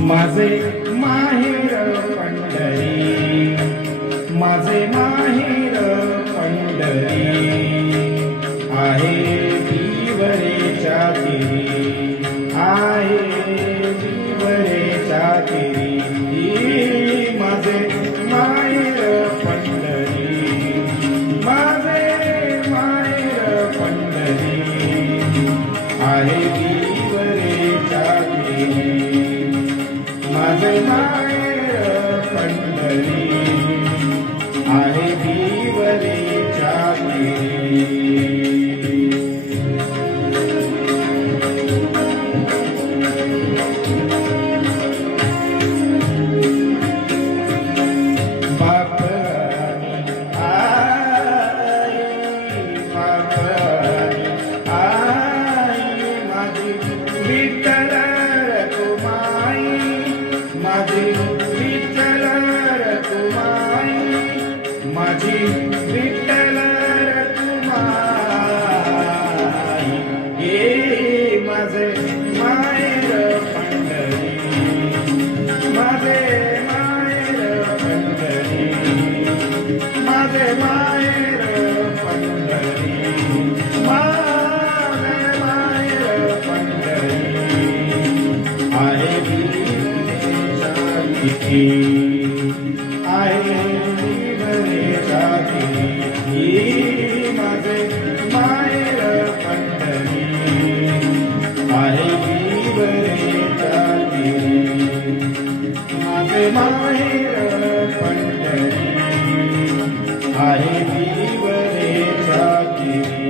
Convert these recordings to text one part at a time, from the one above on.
माझे माहेर पंढरी, माझे माहेर पंढरी, आहे विवरेच्या तिरी, आहे विवरेच्या तिरी, माझे माहेर पंढरी, माझे माहेर पंढरी, आहे विवरेच्या तिरी, माझे माहेर पंढरी, आहे विवरेच्या तिरी. माझी विठ्ठल रखुमाई, ये माझे माहेर पंढरी, माझे माहेर पंढरी, माझे माहेर पंढरी, माझे माहेर पंढरी, आहे विठ्ठलेच्या तिरी, आहे विठ्ठलेच्या तिरी, माझे माहेर पंढरी, आहे विठ्ठलेच्या तिरी, माझे माहेर पंढरी, आहे विठ्ठलेच्या तिरी.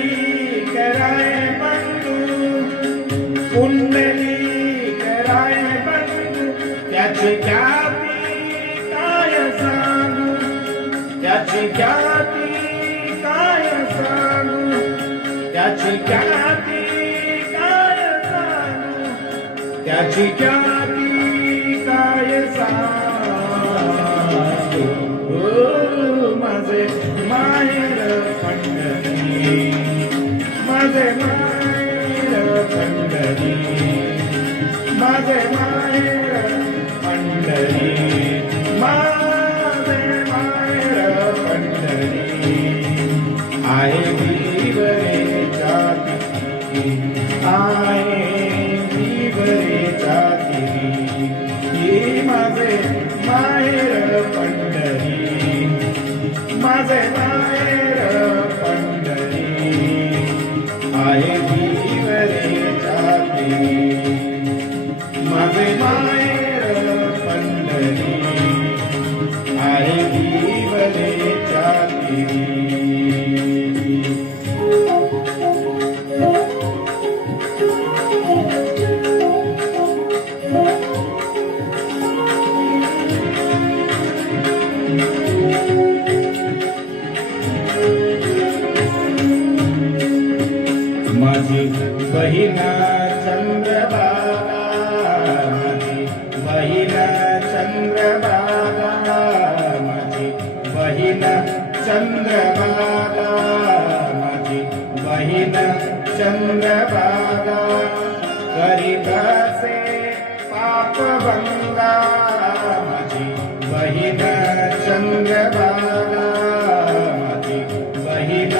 पुंडलीकराय बंधू, पुंडलीकराय बंधू, त्याची ख्याती काय सांगू, त्याची ख्याती काय सांगू, त्याची ख्याती काय सांगू, त्याची ख्याती काय सांगू. माझे माहेर पंढरी, माझे माहेर पंढरी, माझे माहेर पंढरी, माझे माहेर पंढरी, आहे विवरेच्या तिरी, आहे विवरेच्या तिरी, माझे माहेर पंढरी, माझे माहेर पंढरी, आहे विवरेच्या तिरी, माझे माहेर पंढरी, आहे विवरेच्या तिरी. माझी बहीण चंद्रभागा, माझी बहीण चंद्रभागा, माझी बहीण चंद्रभागा, माझी बहीण चंद्रभागा, करीत असे पापभंगा, माझी बहीण चंद्रभागा, माझी बहीण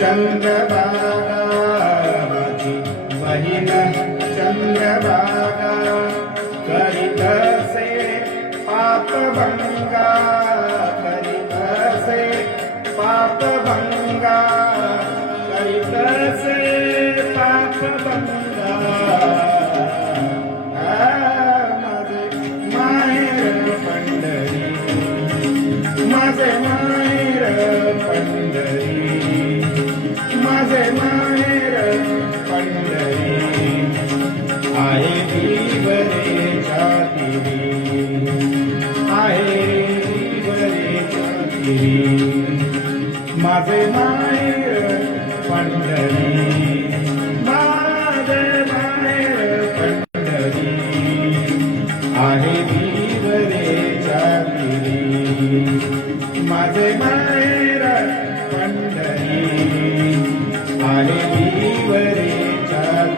चंद्रभागा, बहीण चंद्रभागा, करीत असे पापभंगा, करीत असे पापभंगा, करीत असे पापभंगा. माझे माहेर पंढरी, माझे माहेर पंढरी, माझे माहेर पंढरी, आहे विवरेच्या तिरी, आहे विवरेच्या तिरी, माझे माहेर पंढरी,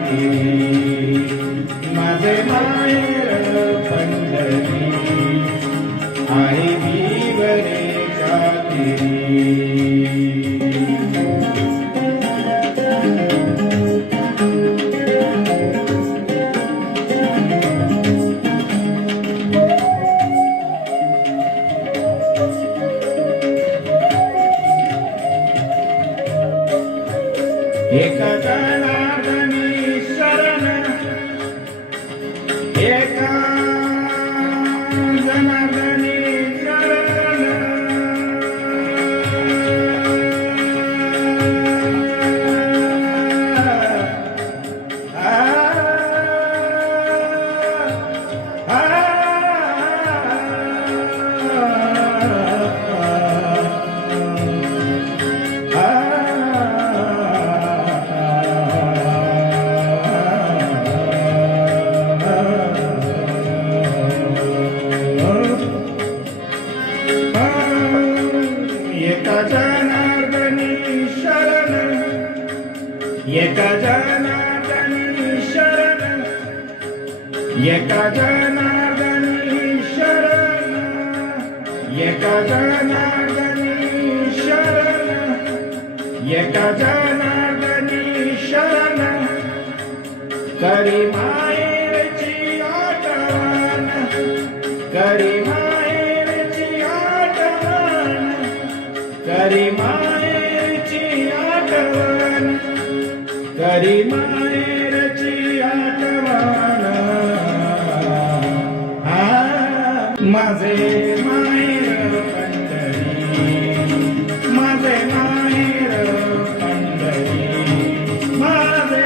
तीरी, माझे माहेर पंढरी आहे विवरेच्या तीरी. एका जनार्दनी शरण, एका जनार्दनी शरण, एका जनार्दनी शरण, एका जनार्दनी शरण, एका जनार्दनी शरण, एका जनार्दनी शरण, एका जनार्दनी शरण, करी मायेची आठवण, करी मायेची आठवण, करी मायेची आठवण, करी मायेची आठवण. माझे माहेर पंढरी, माझे माहेर पंढरी, माझे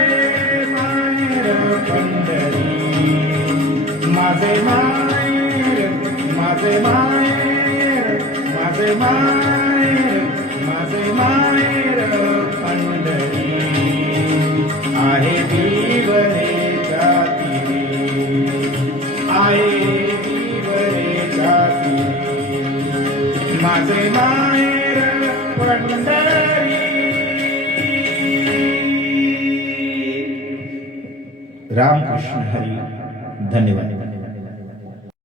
माहेर पंढरी, माझे माहेर, माझे माहेर, माझे माहेर, माझे माहेर पंढरी आहे विवरेच्या तीरी, आहे विवरेच्या तीरी, माझे माहेर पंढरी. रामकृष्ण हरी. धन्यवाद.